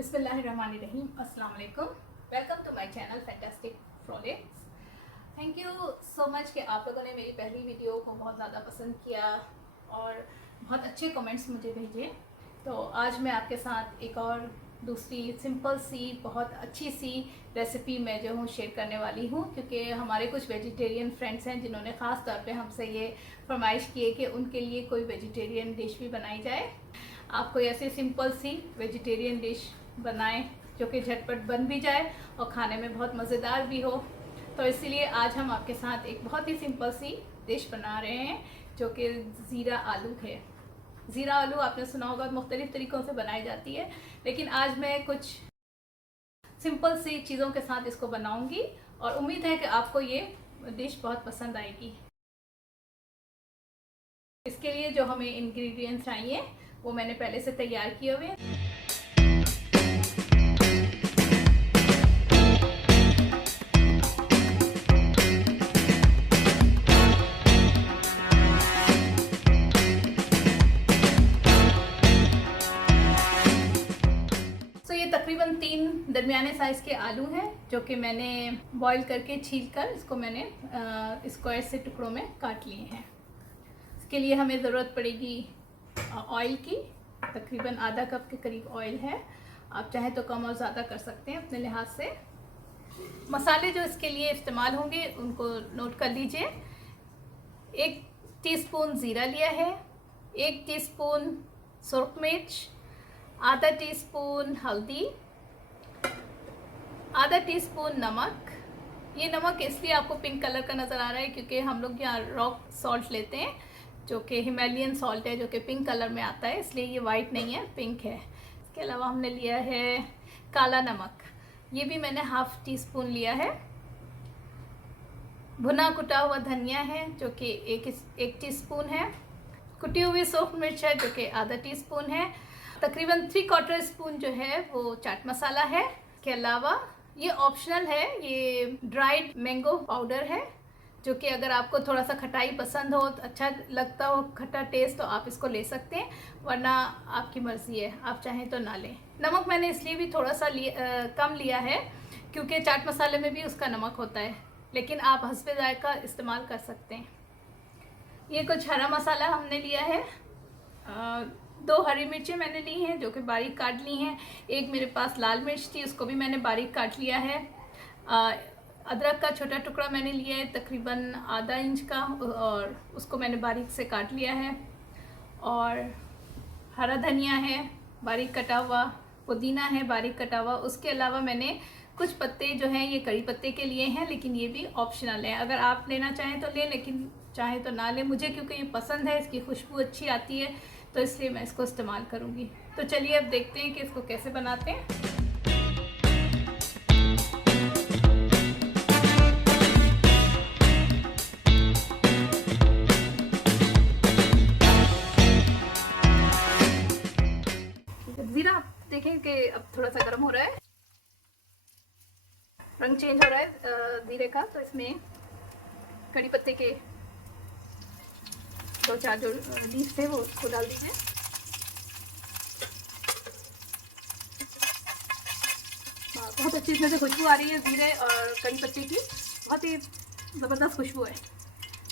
बिस्मिल्लाहिर्रहमानिर्रहीम, अस्सलाम वालेकुम। Welcome to my channel fantastic फ्रोलेट्स। थैंक यू सो मच कि आप लोगों ने मेरी पहली वीडियो को बहुत ज़्यादा पसंद किया और बहुत अच्छे कमेंट्स मुझे भेजे। तो आज मैं आपके साथ एक और दूसरी सिंपल सी बहुत अच्छी सी रेसिपी मैं जो हूँ शेयर करने वाली हूँ, क्योंकि हमारे कुछ वेजिटेरियन फ्रेंड्स हैं जिन्होंने ख़ास तौर पे हमसे ये फरमाइश की है कि उनके लिए कोई वेजिटेरियन डिश भी बनाई जाए। आप कोई ऐसी सिंपल सी वेजिटेरियन डिश बनाएं जो कि झटपट बन भी जाए और खाने में बहुत मज़ेदार भी हो। तो इसीलिए आज हम आपके साथ एक बहुत ही सिंपल सी डिश बना रहे हैं जो कि ज़ीरा आलू है। ज़ीरा आलू आपने सुना होगा, मुख्तलिफ़ तरीक़ों से बनाई जाती है, लेकिन आज मैं कुछ सिंपल सी चीज़ों के साथ इसको बनाऊंगी और उम्मीद है कि आपको ये डिश बहुत पसंद आएगी। इसके लिए जो हमें इंग्रेडिएंट्स चाहिए वो मैंने पहले से तैयार किए हुए हैं। तो ये तकरीबन 3 दरमियाने साइज़ के आलू हैं जो कि मैंने बॉईल करके छील कर इसको मैंने स्क्वायर से टुकड़ों में काट लिए हैं। इसके लिए हमें ज़रूरत पड़ेगी ऑयल की। तकरीबन आधा कप के करीब ऑयल है। आप चाहें तो कम और ज़्यादा कर सकते हैं अपने लिहाज से। मसाले जो इसके लिए इस्तेमाल होंगे उनको नोट कर लीजिए। 1 टीस्पून ज़ीरा लिया है, 1 टीस्पून सुर्ख मिर्च, आधा टीस्पून हल्दी, आधा टीस्पून नमक। ये नमक इसलिए आपको पिंक कलर का नज़र आ रहा है क्योंकि हम लोग यहाँ रॉक सॉल्ट लेते हैं जो कि हिमालयन सॉल्ट है, जो कि पिंक कलर में आता है, इसलिए ये वाइट नहीं है, पिंक है। इसके अलावा हमने लिया है काला नमक, ये भी मैंने हाफ़ टी-स्पून लिया है। भुना कुटा हुआ धनिया है जो कि एक टीस्पून है। कुटी हुई सूख मिर्च है जो कि आधा टीस्पून है। तकरीबन 3/4 स्पून जो है वो चाट मसाला है। इसके अलावा ये ऑप्शनल है, ये ड्राइड मैंगो पाउडर है जो कि अगर आपको थोड़ा सा खटाई पसंद हो, अच्छा लगता हो खट्टा टेस्ट, तो आप इसको ले सकते हैं, वरना आपकी मर्ज़ी है, आप चाहें तो ना लें। नमक मैंने इसलिए भी थोड़ा सा कम लिया है क्योंकि चाट मसाले में भी उसका नमक होता है, लेकिन आप हस्बे ज़ायक़ा इस्तेमाल कर सकते हैं। ये कुछ हरा मसाला हमने लिया है। 2 हरी मिर्चें मैंने ली हैं जो कि बारीक काट ली हैं। एक मेरे पास लाल मिर्च थी, उसको भी मैंने बारीक काट लिया है। अदरक का छोटा टुकड़ा मैंने लिया है तकरीबन आधा इंच का, और उसको मैंने बारीक से काट लिया है। और हरा धनिया है बारीक कटा हुआ, पुदीना है बारीक कटा हुआ। उसके अलावा मैंने कुछ पत्ते जो हैं ये कड़ी पत्ते के लिए हैं, लेकिन ये भी ऑप्शनल है, अगर आप लेना चाहें तो लें, लेकिन चाहें तो ना लें। मुझे क्योंकि ये पसंद है, इसकी खुशबू अच्छी आती है, तो इसलिए मैं इसको इस्तेमाल करूँगी। तो चलिए अब देखते हैं कि इसको कैसे बनाते हैं। ज़ीरा आप देखें कि अब थोड़ा सा गर्म हो रहा है, रंग चेंज हो रहा है ज़ीरे का। तो इसमें कड़ी पत्ते के 2-4 जो लीव्स थे वो उसको डाल दीजिए। बहुत अच्छी इसमें से खुशबू आ रही है ज़ीरे और कड़ी पत्ते की, बहुत ही ज़बरदस्त खुशबू है।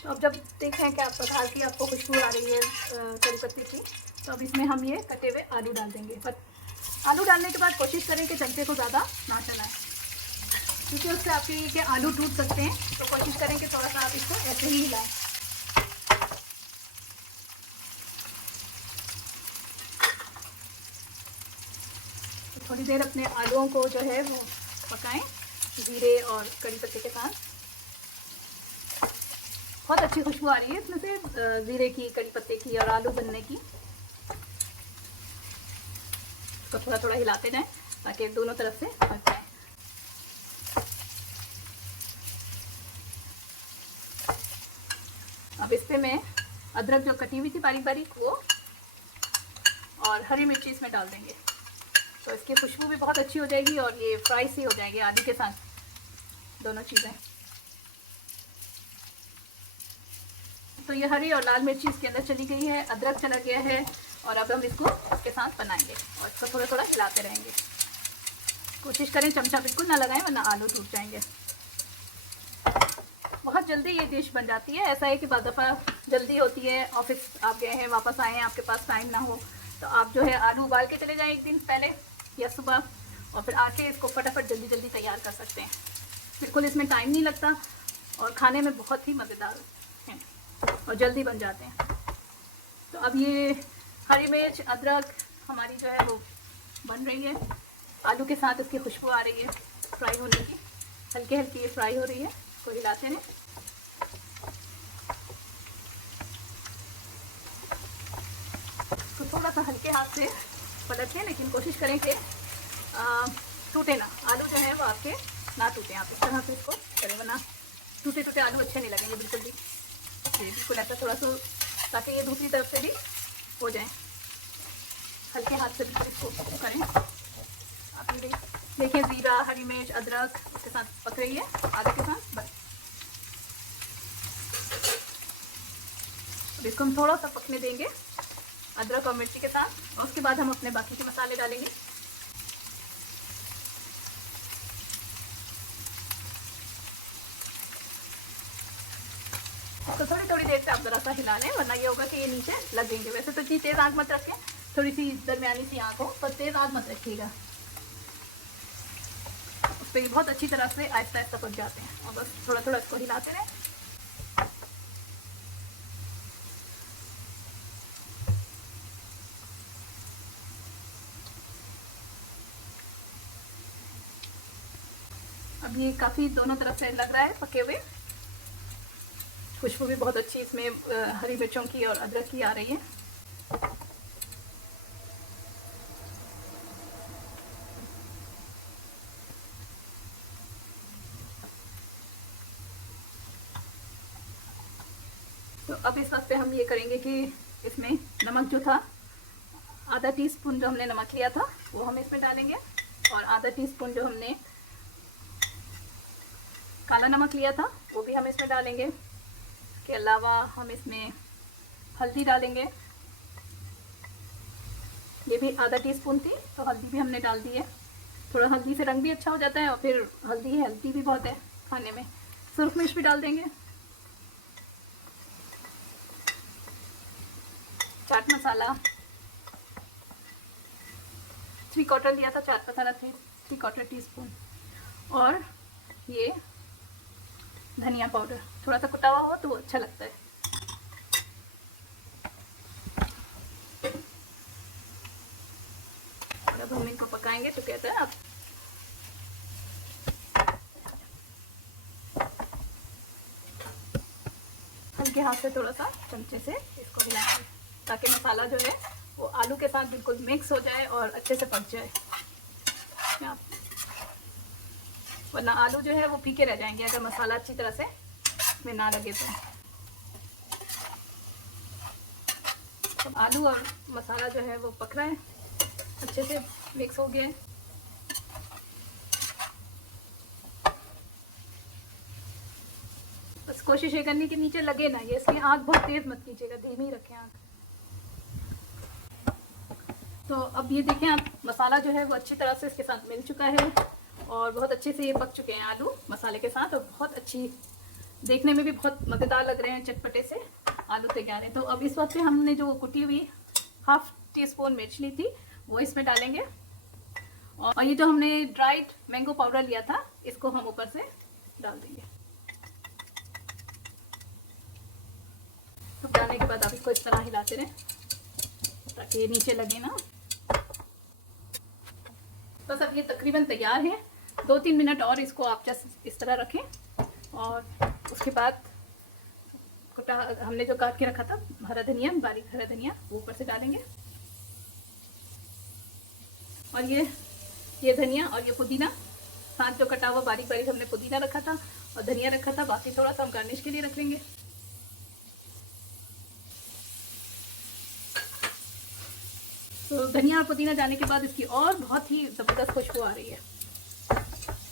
तो अब जब देखें कि आपको दाल की आपको खुशबू आ रही है कड़ी पत्ते की, तो अब इसमें हम ये कटे हुए आलू डाल देंगे। पर आलू डालने के बाद कोशिश करें कि चमचे को ज़्यादा ना चलाएं, क्योंकि उससे आपके के आलू टूट सकते हैं। तो कोशिश करें कि थोड़ा सा आप इसको ऐसे ही हिलाएं। तो थोड़ी देर अपने आलूओं को जो है वो पकाएं जीरे और कड़ी पत्ते के साथ। बहुत अच्छी खुशबू आ रही है इसमें से जीरे की, कड़ी पत्ते की और आलू बनने की। इसको थोड़ा थोड़ा हिलाते रहें ताकि दोनों तरफ से पक जाए। अब इस पे मैं अदरक जो कटी हुई थी बारीक बारीक वो और हरी मिर्ची इसमें डाल देंगे, तो इसकी खुशबू भी बहुत अच्छी हो जाएगी और ये फ्राई सी हो जाएगी आलू के साथ, दोनों चीज़ें। तो ये हरी और लाल मिर्ची इसके अंदर चली गई है, अदरक चला गया है, और अब हम इसको इसके साथ बनाएंगे और इसको थोड़ा थोड़ा हिलाते रहेंगे। कोशिश करें चमचा बिल्कुल ना लगाएं वरना आलू टूट जाएंगे। बहुत जल्दी ये डिश बन जाती है। ऐसा है कि बाद दफ़ा जल्दी होती है, ऑफिस आप गए हैं, वापस आए हैं, आपके पास टाइम ना हो, तो आप जो है आलू उबाल के चले जाएं एक दिन पहले या सुबह, और फिर आके इसको फटाफट जल्दी जल्दी तैयार कर सकते हैं। बिल्कुल इसमें टाइम नहीं लगता और खाने में बहुत ही मज़ेदार हैं और जल्दी बन जाते हैं। तो अब ये हरी मिर्च अदरक हमारी जो है वो बन रही है, आलू के साथ इसकी खुशबू आ रही है फ्राई होने की, हल्की हल्की ये फ्राई हो रही है, इसको हिलाते रहें। तो थोड़ा सा हल्के हाथ से पलटें, लेकिन कोशिश करें कि टूटे ना, आलू जो है वो आपके ना टूटे। आप इस तरह से इसको करें, वरना टूटे टूटे आलू अच्छे नहीं लगेंगे बिल्कुल भी। ये बिल्कुल ऐसा थोड़ा सा, ताकि ये दूसरी तरफ से भी हो जाए। हल्के हाथ से इसको करें। आप ये देखिए ज़ीरा हरी मिर्च अदरक इसके साथ पक रही है आलू के साथ। बस अब इसको हम थोड़ा सा पकने देंगे अदरक और मिर्ची के साथ, और उसके बाद हम अपने बाकी के मसाले डालेंगे। तो थोड़ी थोड़ी देर से आप ज़रा सा हिला लें, वरना ये होगा कि ये नीचे लगेंगे। वैसे तो इतनी तेज़ आग मत रखें, थोड़ी सी दरमियानी सी आग हो, पर तेज़ आग मत रखिएगा, उस पर बहुत अच्छी तरह से आहिस्ता आहिस्ता पक जाते हैं। और बस थोड़ा थोड़ा इसको हिलाते रहें। अब ये काफ़ी दोनों तरफ से लग रहा है पके हुए, खुशबू भी बहुत अच्छी इसमें हरी मिर्चों की और अदरक की आ रही है। तो अब इस वक्त पे हम ये करेंगे कि इसमें नमक जो था, आधा टीस्पून जो हमने नमक लिया था वो हम इसमें डालेंगे, और आधा टीस्पून जो हमने काला नमक लिया था वो भी हम इसमें डालेंगे। इसके अलावा हम इसमें हल्दी डालेंगे, ये भी आधा टीस्पून थी तो हल्दी भी हमने डाल दी है। थोड़ा हल्दी से रंग भी अच्छा हो जाता है, और फिर हल्दी हेल्दी भी बहुत है खाने में। सुरख मिर्च भी डाल देंगे, चाट मसाला 3/4 लिया था, चाट मसाला 3/4 टीस्पून, और ये धनिया पाउडर थोड़ा सा कुटा हुआ हो तो वो अच्छा लगता है। और अब हम इनको पकाएंगे तो कहते हैं आप हल्के हाथ से थोड़ा सा चमचे से इसको हिलाएंगे, ताकि मसाला जो है वो आलू के साथ बिल्कुल मिक्स हो जाए और अच्छे से पक जाए। वरना आलू जो है वो फीके रह जाएंगे अगर मसाला अच्छी तरह से में ना लगे तो। आलू और मसाला जो है वो पक रहा है, अच्छे से मिक्स हो गया है। बस कोशिश ये करनी कि नीचे लगे ना ये, इसलिए आग बहुत तेज़ मत कीजिएगा, धीमी रखें आग। तो अब ये देखें आप, मसाला जो है वो अच्छी तरह से इसके साथ मिल चुका है और बहुत अच्छे से ये पक चुके हैं आलू मसाले के साथ, और बहुत अच्छी देखने में भी बहुत मज़ेदार लग रहे हैं, चटपटे से आलू तैयार है। तो अब इस वक्त हमने जो कुटी हुई 1/2 टीस्पून मिर्च ली थी वो इसमें डालेंगे, और ये जो हमने ड्राइड मैंगो पाउडर लिया था इसको हम ऊपर से डाल देंगे। तो डालने के बाद आप इसको इस तरह हिलाते रहें ताकि ये नीचे लगे ना। बस अब ये तकरीबन तैयार है। 2-3 मिनट और इसको आप जस्ट इस तरह रखें, और उसके बाद हमने जो काट के रखा था हरा धनिया, बारीक हरा धनिया वो ऊपर से डालेंगे, और ये धनिया और ये पुदीना साथ जो कटा हुआ बारीक बारीक हमने पुदीना रखा था और धनिया रखा था, बाकी थोड़ा सा हम गार्निश के लिए रख लेंगे। तो धनिया और पुदीना जाने के बाद इसकी और बहुत ही ज़बरदस्त खुशबू आ रही है।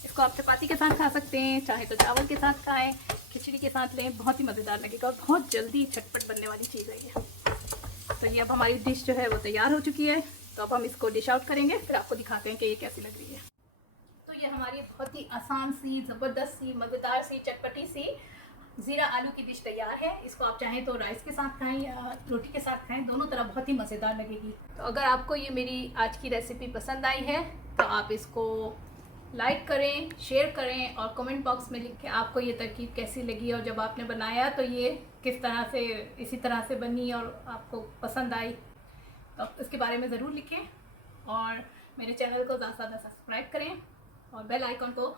इसको आप चपाती के साथ खा सकते हैं, चाहे तो चावल के साथ खाएं, खिचड़ी के साथ लें, बहुत ही मज़ेदार लगेगा और बहुत जल्दी झटपट बनने वाली चीज़ है ये। तो ये अब हमारी डिश जो है वो तैयार हो चुकी है। तो अब हम इसको डिश आउट करेंगे, फिर आपको दिखाते हैं कि ये कैसी लग रही है। ये हमारी बहुत ही आसान सी, ज़बरदस्त सी, मज़ेदार सी, चटपटी सी ज़ीरा आलू की डिश तैयार है। इसको आप चाहें तो राइस के साथ खाएं या रोटी के साथ खाएं, दोनों तरह बहुत ही मज़ेदार लगेगी। तो अगर आपको ये मेरी आज की रेसिपी पसंद आई है तो आप इसको लाइक करें, शेयर करें और कमेंट बॉक्स में लिखें आपको ये तरकीब कैसी लगी और जब आपने बनाया तो ये किस तरह से, इसी तरह से बनी और आपको पसंद आई। तो इसके बारे में ज़रूर लिखें और मेरे चैनल को ज़्यादा से ज़्यादा सब्सक्राइब करें और बेल आइकन को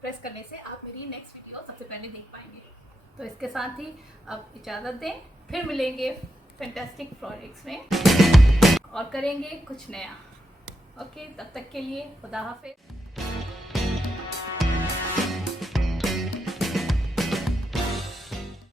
प्रेस करने से आप मेरी नेक्स्ट वीडियो सबसे पहले देख पाएंगे। तो इसके साथ ही अब इजाज़त दें, फिर मिलेंगे फैंटास्टिक प्रोजेक्ट्स में और करेंगे कुछ नया। ओके, तब तक के लिए खुदा हाफिज़।